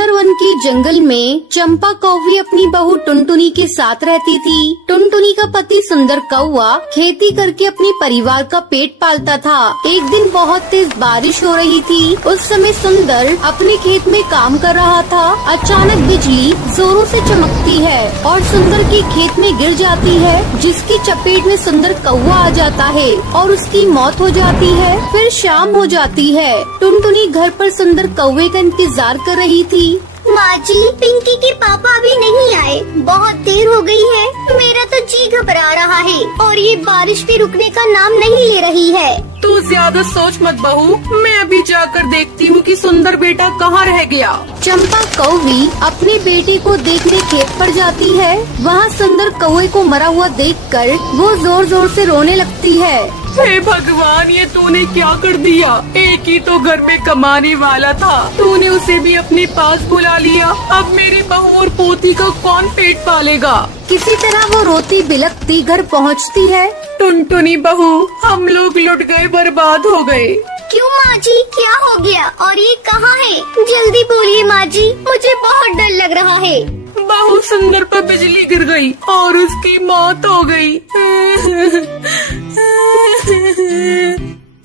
सुंदरवन के जंगल में चंपा कौवी अपनी बहू टुनटुनी के साथ रहती थी। टुनटुनी का पति सुंदर कौवा खेती करके अपने परिवार का पेट पालता था। एक दिन बहुत तेज बारिश हो रही थी। उस समय सुंदर अपने खेत में काम कर रहा था। अचानक बिजली जोरों से चमकती है और सुंदर के खेत में गिर जाती है, जिसकी चपेट में सुंदर कौवा आ जाता है और उसकी मौत हो जाती है। फिर शाम हो जाती है। टुनटुनी घर पर सुंदर कौवे का इंतजार कर रही थी। माँ जी, पिंकी के पापा अभी नहीं आए, बहुत देर हो गई है। मेरा तो जी घबरा रहा है और ये बारिश भी रुकने का नाम नहीं ले रही है। तू ज्यादा सोच मत बहू, मैं अभी जाकर देखती हूँ कि सुंदर बेटा कहाँ रह गया। चंपा कौवी अपने बेटे को देखने खेत पर जाती है। वहाँ सुंदर कौवे को मरा हुआ देखकर वो जोर जोर से रोने लगती है। हे भगवान, ये तूने क्या कर दिया। एक ही तो घर में कमाने वाला था, तूने उसे भी अपने पास बुला लिया। अब मेरी बहू और पोती का कौन पेट पालेगा। किसी तरह वो रोती बिलखती घर पहुँचती है। टुनटुनी बहू, हम लोग लुट गए, बर्बाद हो गए। क्यों माँ जी, क्या हो गया और ये कहाँ है? जल्दी बोलिए माँ जी, मुझे बहुत डर लग रहा है। बहू, सुंदर पर बिजली गिर गई और उसकी मौत हो गई।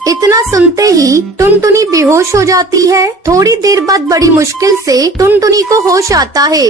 इतना सुनते ही टुनटुनी बेहोश हो जाती है। थोड़ी देर बाद बड़ी मुश्किल से टुनटुनी को होश आता है।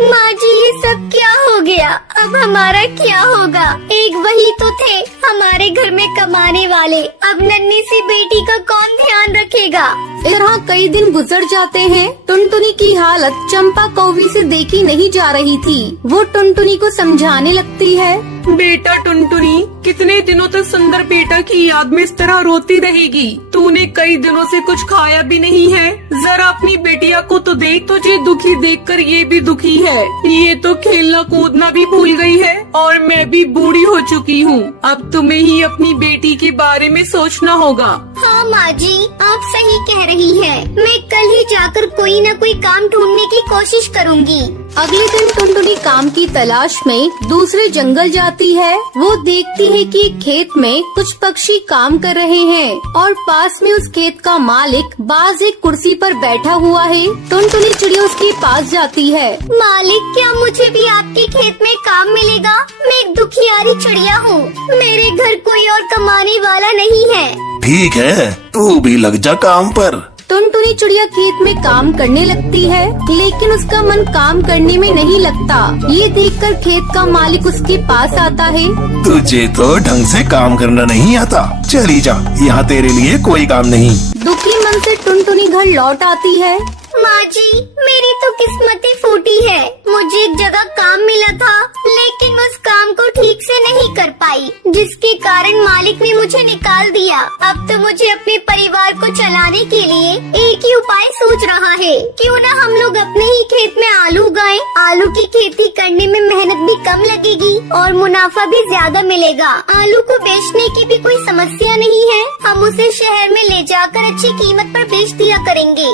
माँ जी, ये सब क्या हो गया? अब हमारा क्या होगा? एक वही तो थे हमारे घर में कमाने वाले, अब नन्ही सी बेटी का कौन ध्यान रखेगा? इस तरह कई दिन गुजर जाते हैं। टुनटुनी की हालत चंपा कौवी से देखी नहीं जा रही थी। वो टुनटुनी को समझाने लगती है। बेटा टुनटुनी, कितने दिनों तक सुंदर बेटा की याद में इस तरह रोती रहेगी? तूने कई दिनों से कुछ खाया भी नहीं है। जरा अपनी बेटिया को तो देख, तुझे दुखी देखकर ये भी दुखी है। ये तो खेलना कूदना भी भूल गई है और मैं भी बूढ़ी हो चुकी हूँ। अब तुम्हें ही अपनी बेटी के बारे में सोचना होगा। हाँ माँ जी, आप सही कह रही है। मैं कल ही जाकर कोई न कोई काम ढूंढने की कोशिश करूँगी। अगले दिन टुनटुनी काम की तलाश में दूसरे जंगल जाती है। वो देखती है कि एक खेत में कुछ पक्षी काम कर रहे हैं और पास में उस खेत का मालिक बाज एक कुर्सी पर बैठा हुआ है। टुनटुनी चिड़िया उसके पास जाती है। मालिक, क्या मुझे भी आपके खेत में काम मिलेगा? मैं एक दुखियारी चिड़िया हूँ, मेरे घर कोई और कमाने वाला नहीं है। ठीक है, तू भी लग जा काम पर। टुनटुनी चिड़िया खेत में काम करने लगती है, लेकिन उसका मन काम करने में नहीं लगता। ये देखकर खेत का मालिक उसके पास आता है। तुझे तो ढंग से काम करना नहीं आता, चली जा, यहाँ तेरे लिए कोई काम नहीं। दुखी मन से टुनटुनी घर लौट आती है। माँ जी, मेरी तो किस्मत ही फूटी है। मुझे एक जगह काम मिला था, लेकिन उस काम को ठीक से नहीं कर पाई, जिसके कारण मालिक ने मुझे निकाल दिया। अब तो मुझे अपने परिवार को चलाने के लिए एक ही उपाय सोच रहा है। क्यों न हम लोग अपने ही खेत में आलू उगाएं? आलू की खेती करने में मेहनत भी कम लगेगी और मुनाफा भी ज्यादा मिलेगा। आलू को बेचने की भी कोई समस्या नहीं है, हम उसे शहर में ले जाकर अच्छी कीमत पर बेच दिया करेंगे।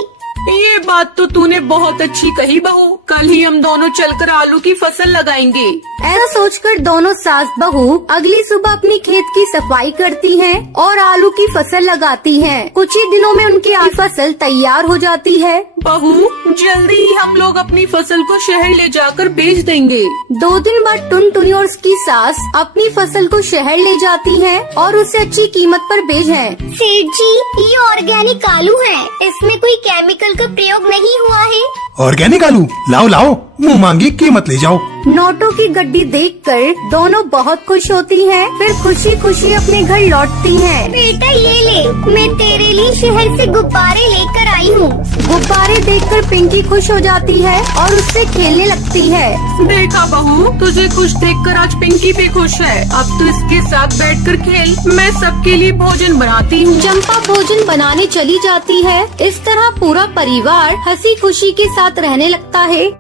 ये बात तो तूने बहुत अच्छी कही बहू। कल ही हम दोनों चलकर आलू की फसल लगाएंगे। ऐसा सोचकर दोनों सास बहू अगली सुबह अपनी खेत की सफाई करती हैं और आलू की फसल लगाती हैं। कुछ ही दिनों में उनकी फसल तैयार हो जाती है। बहू, जल्दी ही हम लोग अपनी फसल को शहर ले जाकर बेच देंगे। 2 दिन बाद टुनटुनी और उसकी सास अपनी फसल को शहर ले जाती हैं और उसे अच्छी कीमत पर बेचें। सेठ जी, ये ऑर्गेनिक आलू है, इसमें कोई केमिकल का प्रयोग नहीं हुआ है। ऑर्गेनिक आलू लाओ लाओ, मुँह मांगी कीमत ले जाओ। नोटों की गड्डी देखकर दोनों बहुत खुश होती हैं। फिर खुशी खुशी अपने घर लौटती हैं। बेटा ये ले, मैं तेरे लिए शहर से गुब्बारे लेकर आई हूँ। गुब्बारे देखकर पिंकी खुश हो जाती है और उससे खेलने लगती है। देखा बहू, तुझे खुश देखकर आज पिंकी भी खुश है। अब तो इसके साथ बैठकर खेल, मैं सबके लिए भोजन बनाती हूँ। चंपा भोजन बनाने चली जाती है। इस तरह पूरा परिवार हंसी खुशी के साथ रहने लगता है।